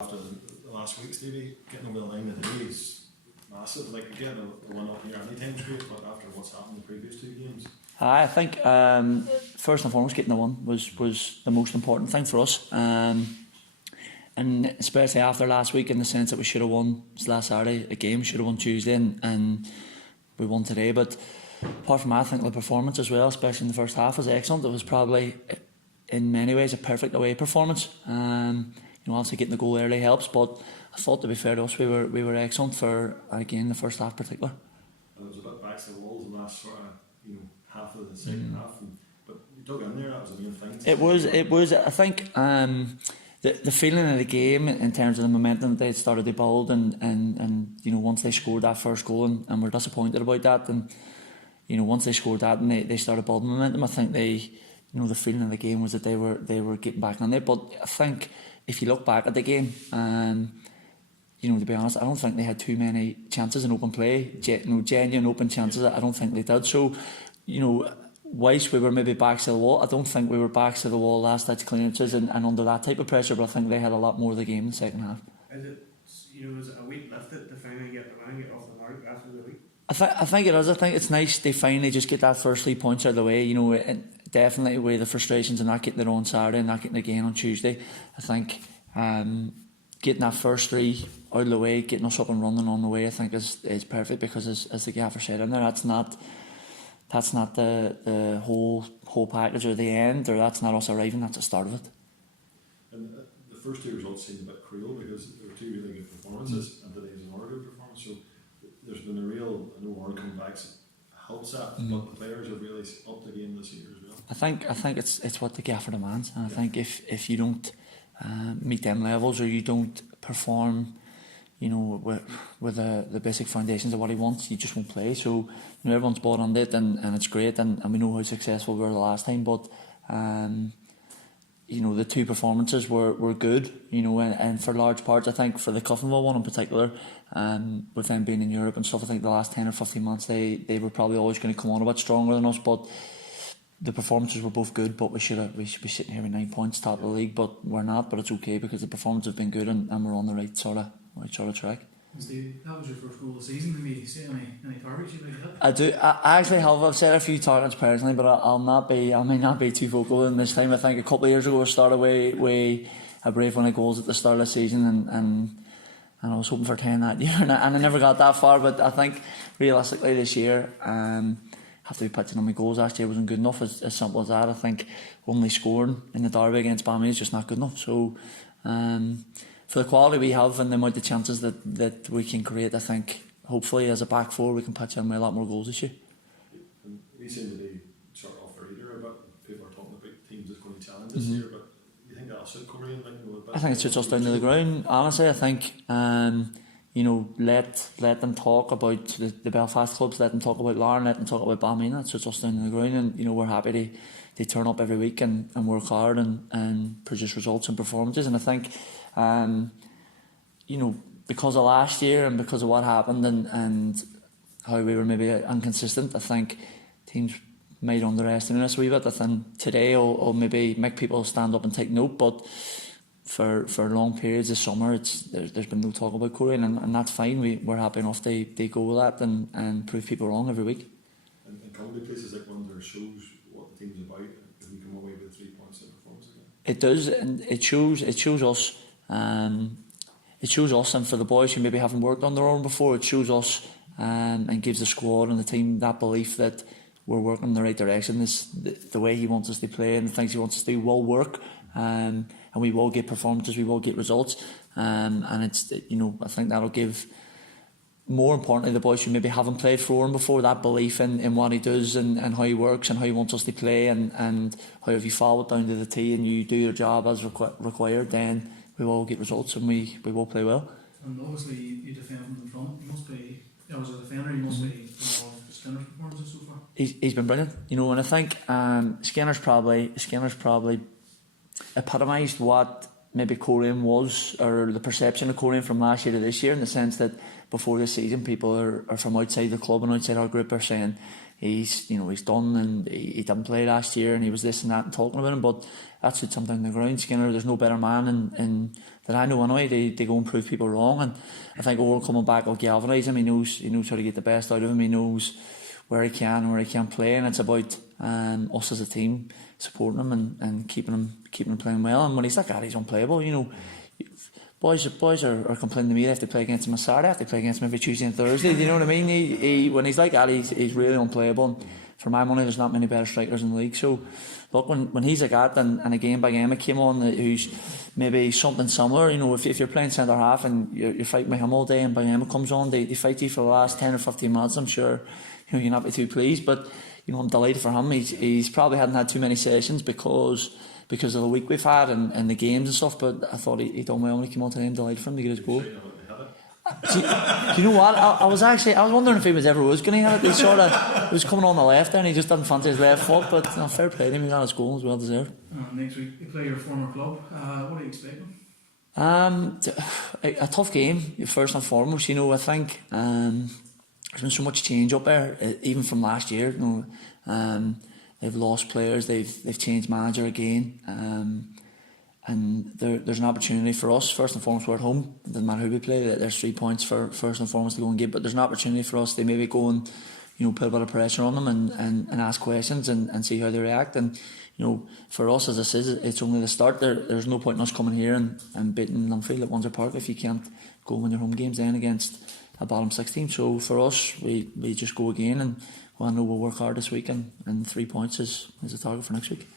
After the last week, Stevie, getting over the line of today is massive. Like, getting a one up here anytime's great, but after what's happened in the previous two games. I think first and foremost getting the one was the most important thing for us, and especially after last week, in the sense that we should have won last Saturday a game, should have won Tuesday, and we won today. But apart from that, I think the performance as well, especially in the first half, was excellent. It was probably in many ways a perfect away performance. Obviously getting the goal early helps, but I thought, to be fair to us, we were excellent for, again, the first half particular. And it was a bit back to the walls in the last sort of half of the second half, but you dug in there. That was the main thing. It was. I think the feeling of the game in terms of the momentum they started to build, and once they scored that first goal, and we're disappointed about that, and once they scored that and they started building momentum, I think the feeling of the game was that they were getting back on it. But I think if you look back at the game, to be honest, I don't think they had too many chances in open play, genuine open chances. I don't think they did. So, whilst we were maybe backs to the wall, I don't think we were backs to the wall, last ditch clearances and under that type of pressure, but I think they had a lot more of the game in the second half. Is it a weight lifted to finally get the win, get off the mark after the week? I think it is. I think it's nice they finally just get that first 3 points out of the way. And definitely away the frustrations of not getting it on Saturday and not getting it again on Tuesday. I think getting that first 3 out of the way, getting us up and running on the way, I think is perfect, because as the gaffer said in there, that's not the whole package or the end, or that's not us arriving. That's the start of it. And the first 2 results seemed a bit cruel because there were 2 really good performances, and today was another good performance. So there's been a real, I know Warren coming back helps that, but the players have really upped the game this year as well. I think it's what the gaffer demands, and I think if you don't meet them levels, or you don't perform, with the basic foundations of what he wants, you just won't play. So everyone's bought on it, and it's great, and we know how successful we were the last time. But the 2 performances were good, and for large parts, I think for the Cliftonville one in particular, with them being in Europe and stuff, I think the last 10 or 15 months they were probably always going to come on a bit stronger than us. But the performances were both good, but we should be sitting here with 9 points, top of the league, but we're not. But it's okay, because the performances have been good, and we're on the right sort of track. Steve, that was your first goal of the season. Have you seen any targets you might hit? I do. I actually have. I've set a few targets personally, but I may not be too vocal in this time. I think a couple of years ago I started way a brave one of goals at the start of the season, and I was hoping for 10 that year, and I never got that far. But I think realistically this year, have to be pitching on my goals. Last year wasn't good enough, as simple as that. I think only scoring in the derby against Balmain is just not good enough. So for the quality we have and the amount of chances that we can create, I think hopefully as a back four we can pitch in with a lot more goals this year. And we seem to be sort of off the radar a bit. People are talking about teams that's going to challenge this year, but do you think that'll suit Coleraine? I think it suits us down to the ground. Honestly, I think let them talk about the Belfast clubs, let them talk about Larne, let them talk about Balmain. That suits us down to the ground, and we're happy to turn up every week and work hard and produce results and performances. And I think because of last year and because of what happened and how we were maybe inconsistent, I think teams might underestimate us a wee bit. I think today will maybe make people stand up and take note, but for long periods this summer there's been no talk about Coleraine, and that's fine. We're happy enough they go with that and prove people wrong every week. And comedy places like Wonder shows what the team's about, if we come away with 3 points in performance again. It does, and it shows us. It shows us, and for the boys who maybe haven't worked on their own before, it shows us and gives the squad and the team that belief that we're working in the right direction. The way he wants us to play and the things he wants us to do will work, and we will get performances, we will get results, and it's I think that'll give, more importantly, the boys who maybe haven't played for him before, that belief in what he does and how he works and how he wants us to play, and how if you follow it down to the T and you do your job as required, then we will get results and we will play well. And obviously you defend from the front. You must be, as a defender, you must be involved with Skinner's performances so far. He's been brilliant, and I think Skinner's probably epitomised what maybe Coleraine was, or the perception of Coleraine from last year to this year, in the sense that before this season, people are from outside the club and outside our group are saying he's done and he didn't play last year and he was this and that and talking about him, but that's what something on the ground. Skinner, there's no better man in that I know anyway. They go and prove people wrong, and I think Owen coming back will galvanise him. He knows how to get the best out of him. He knows where he can and where he can't play, and it's about us as a team supporting him and keeping him playing well. And when he's like that, he's unplayable. Boys are complaining to me they have to play against him on Saturday, they have to play against him every Tuesday and Thursday. Do you know what I mean? He when he's like that, he's really unplayable. And for my money, there's not many better strikers in the league. So look, when he's like that, and a game by game it came on who's maybe something similar. If you're playing centre half and you're fighting with him all day, and by game it comes on, they fight you for the last 10 or 15 minutes. I'm sure you're not be too pleased, but I'm delighted for him. He's probably hadn't had too many sessions because of the week we've had and the games and stuff, but I thought he done well when he came on today. I'm delighted for him to get his goal. Do you know what? I was wondering if he was going to have it. He was coming on the left there and he just didn't fancy his left foot, but fair play to him. He got his goal, as well deserved. Next week you play your former club. What are you expecting? A tough game, first and foremost. I think there's been so much change up there, even from last year. They've lost players, they've changed manager again, and there's an opportunity for us. First and foremost, we're at home. It doesn't matter who we play. There's 3 points for first and foremost to go and get, but there's an opportunity for us to maybe go and put a bit of pressure on them and ask questions and see how they react. And for us, as I said, it's only the start. There's no point in us coming here and beating Linfield at Windsor Park if you can't go and win your home games then against a bottom 6 team. So for us, we just go again, and I know we'll work hard this week, and 3 points is a target for next week.